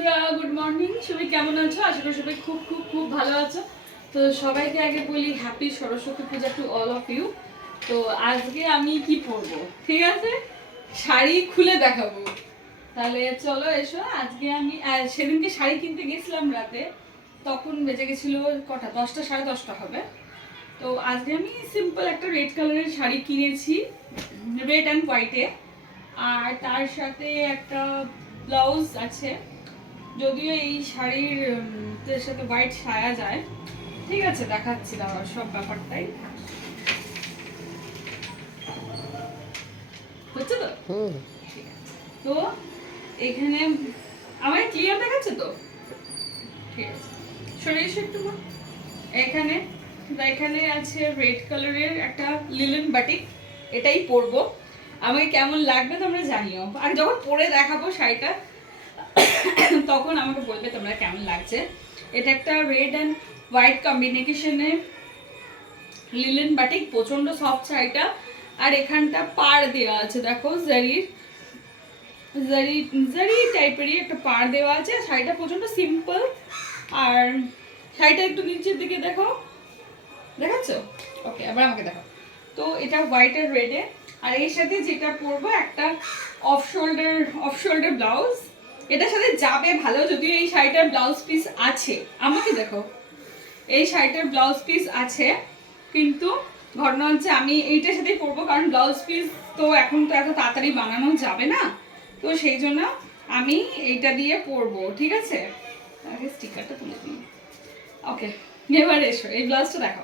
বন্ধুরা good morning সবাই কেমন আছো? আশা করি সবাই খুব খুব খুব ভালো আছো। তো সবাইকে আগে বলি happy Saraswati puja to all of you তো আজকে আমি কি পরবো? ঠিক আছে? শাড়ি খুলে দেখাবো। তাহলে চলো এসো। আজকে আমি সেদিনকে শাড়ি কিনতে গেছিলাম রাতে। তখন বেজে গেছিল কটা? দশটা, সাড়ে দশটা হবে। তো আজকে আমি সিম্পল একটা রেড কালারের শাড়ি কিনেছি রেড অ্যান্ড হোয়াইটে আর তার সাথে একটা ব্লাউজ আছে। যদিও এই শাড়ির সাথে হোয়াইট সায়া যায়। ঠিক আছে দেখাচ্ছি দাঁড়াও সব ব্যাপারটাই। হচ্ছে তো? তো এখানে আমার ক্লিয়ার দেখাচ্ছে তো? ঠিক আছে। সরে এসো একটু। এখানে এখানে আছে রেড কালারের একটা লিলেন বাটিক এটাই পরবো। আমাকে কেমন লাগবে তোমরা জানিও। আর যখন পরে দেখাবো শাড়িটা তখন আমাকে বলবে তোমরা কেমন লাগছে। এটা একটা রেড অ্যান্ড হোয়াইট কম্বিনেশনে লিলেন বাটিক প্রচণ্ড সফট শাড়িটা। আর এখানটা পাড় দেওয়া আছে, দেখো, জারির, জারি জারি টাইপেরই একটা পাড় দেওয়া আছে। শাড়িটা প্রচণ্ড সিম্পল আর শাড়িটা একটু নিচের দিকে দেখো। দেখাচ্ছ? ওকে আবার আমাকে দেখো তো এটা হোয়াইট আর রেডে আর এর সাথে যেটা পরবো, একটা off shoulder off shoulder blouse এটার সাথে যাবে ভালো যদিও এই শাড়িটার ব্লাউজ পিস আছে। আমাকে দেখো, এই শাড়িটার ব্লাউজ পিস আছে, কিন্তু ঘটনা হচ্ছে আমি এইটার সাথেই পরবো, কারণ ব্লাউজ পিস তো এখন তো এত তাড়াতাড়ি বানানো যাবে না। তো সেই জন্য আমি এইটা দিয়ে পরবো, ঠিক আছে? আগে স্টিকারটা তুলে দিই। ওকে এবার এসো, এই ব্লাউজটা দেখো।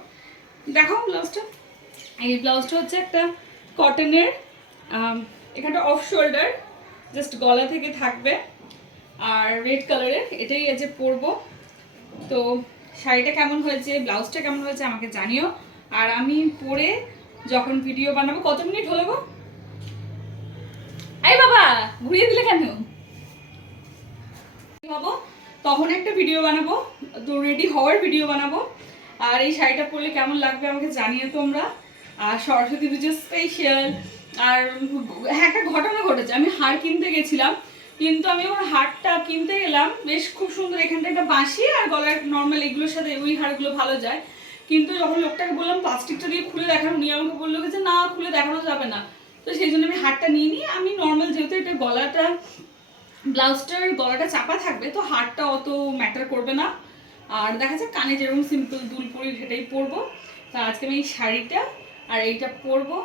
দেখো ব্লাউজটা এই ব্লাউজটা হচ্ছে একটা কটনের এখানটা অফ শোল্ডার জাস্ট গলা থেকে থাকবে। আর রেড কালারের এটাই আছে পরবো। তো শাড়িটা কেমন হয়েছে, ব্লাউজটা কেমন হয়েছে আমাকে জানিও। আর আমি পরে যখন ভিডিও বানাবো, কত মিনিট হলো এই বাবা, ঘুরিয়ে দিলে কেন? তখন একটা ভিডিও বানাবো, তো রেডি হওয়ার ভিডিও বানাবো। আর এই শাড়িটা পরলে কেমন লাগবে আমাকে জানিও তোমরা। আর সরস্বতী পুজো স্পেশাল আর হ্যাঁ একটা ঘটনা ঘটেছে। আমি হার কিনতে গেছিলাম কিন্তু আমি আমার হারটা কিনতে গেলাম বেশ খুব সুন্দর, এখানটা একটা বাঁশি আর গলার নর্মাল এগুলোর সাথে ওই হারগুলো ভালো যায়। কিন্তু যখন লোকটাকে বললাম প্লাস্টিকটা দিয়ে খুলে দেখানো উনি আমাকে বলল যে, না, খুলে দেখানো যাবে না। তো সেই জন্য আমি হারটা নিয়ে নিই আমি নর্মাল যেহেতু এটা গলাটা, ব্লাউজটার গলাটা চাপা থাকবে, তো হারটা অত ম্যাটার করবে না। আর দেখা যাচ্ছে কানে যেরকম সিম্পল দুল পরি সেটাই পরবো। তো আজকে আমি এই শাড়িটা আর এইটা পরবো।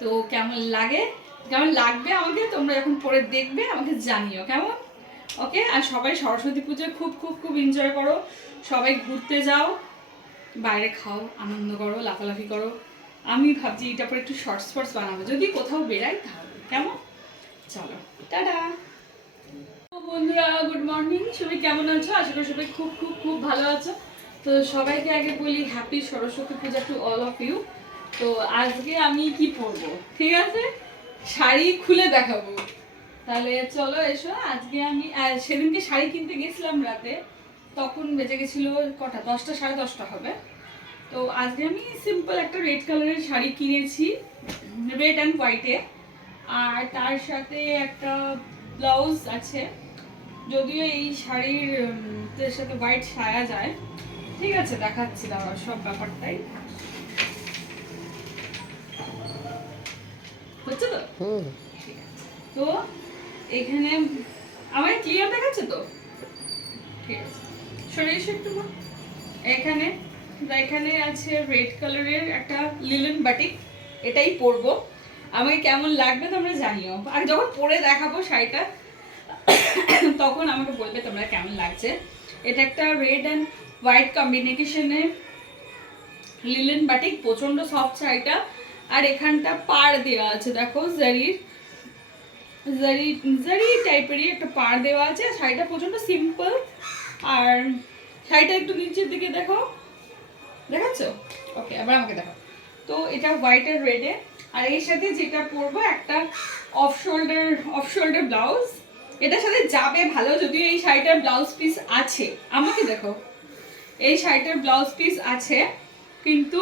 তো কেমন লাগে? কেমন লাগবে আমাকে? তোমরা যখন পরে দেখবে, আমাকে জানিও, কেমন? ওকে আর সবাই সরস্বতী পুজো খুব খুব খুব এনজয় করো। সবাই ঘুরতে যাও, বাইরে খাও, আনন্দ করো, লাফালাফি করো। আমি ভাবছি এটা পরে একটু শর্টস ফর্টস বানাবো। যদি কোথাও বেরাই তাহলে, কেমন? চলো, টাটা! বন্ধুরা গুড মর্নিং সবাই কেমন আছো? আশা করি সবাই খুব খুব খুব ভালো আছো। তো সবাইকে আগে বলি happy Saraswati puja to all of you তো আজকে আমি কি পরবো? ঠিক আছে? শাড়ি খুলে দেখাবো। তাহলে চলো এসো, আজকে আমি সেদিনকে শাড়ি কিনতে গেছিলাম রাতে, তখন বেজে গেছিল কটা? দশটা, সাড়ে দশটা হবে। তো আজকে আমি সিম্পল একটা রেড কালারের শাড়ি কিনেছি রেড অ্যান্ড হোয়াইটে আর তার সাথে একটা ব্লাউজ আছে, যদিও এই শাড়ির সাথে হোয়াইট সায়া যায়। ঠিক আছে, দেখাচ্ছি দাঁড়াও সব ব্যাপারটাই। হচ্ছে তো? তো এখানে আমার ক্লিয়ার দেখাচ্ছে তো? ঠিক আছে। সরে এসো একটু মা। এখানে এখানে আছে রেড কালারের একটা লিলেন বাটিক এটাই পরবো। আমাকে কেমন লাগবে তোমরা জানিও। আর যখন পরে দেখাবো শাড়িটা তখন আমাকে বলবে তোমরা কেমন লাগছে। এটা একটা রেড অ্যান্ড হোয়াইট কম্বিনেশনে লিলেন বাটিক প্রচণ্ড সফট শাড়িটা। আর এখানটা পাড় দেওয়া আছে, দেখো, জারির, জারি জারি টাইপেরই একটা পাড় দেওয়া আছে শাড়িটা প্রচণ্ড সিম্পল আর শাড়িটা একটু নিচের দিকে দেখো, দেখাচ্ছ? ওকে আবার আমাকে দেখো তো এটা হোয়াইট আর রেডে আর এর সাথে যেটা পরবো, একটা off shoulder off shoulder blouse এটার সাথে যাবে ভালো যদিও এই শাড়িটার ব্লাউজ পিস আছে। আমাকে দেখো, এই শাড়িটার ব্লাউজ পিস আছে, কিন্তু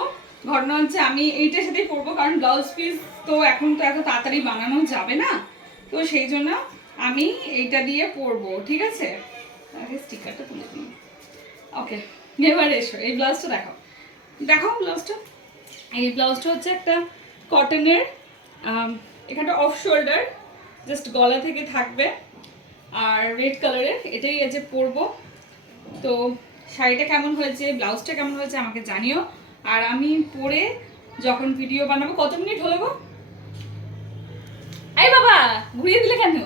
ঘটনা হচ্ছে আমি এইটার সাথেই পরবো কারণ ব্লাউজ পিস তো এখন তো এত তাড়াতাড়ি বানানো যাবে না। তো সেই জন্য আমি এইটা দিয়ে পরবো ঠিক আছে? স্টিকারটা তুলে দিই। ওকে এবার এসো, এই ব্লাউজটা দেখো। দেখো ব্লাউজটা এই ব্লাউজটা হচ্ছে একটা কটনের এখানটা অফ শোল্ডার জাস্ট গলা থেকে থাকবে। আর রেড কালারের এটাই আছে পরবো। তো শাড়িটা কেমন হয়েছে ব্লাউজটা কেমন হয়েছে আমাকে জানিও। আর আমি পরে যখন ভিডিও বানাবো, কত মিনিট হলো গো? এই বাবা, ঘুরিয়ে দিলে কেন?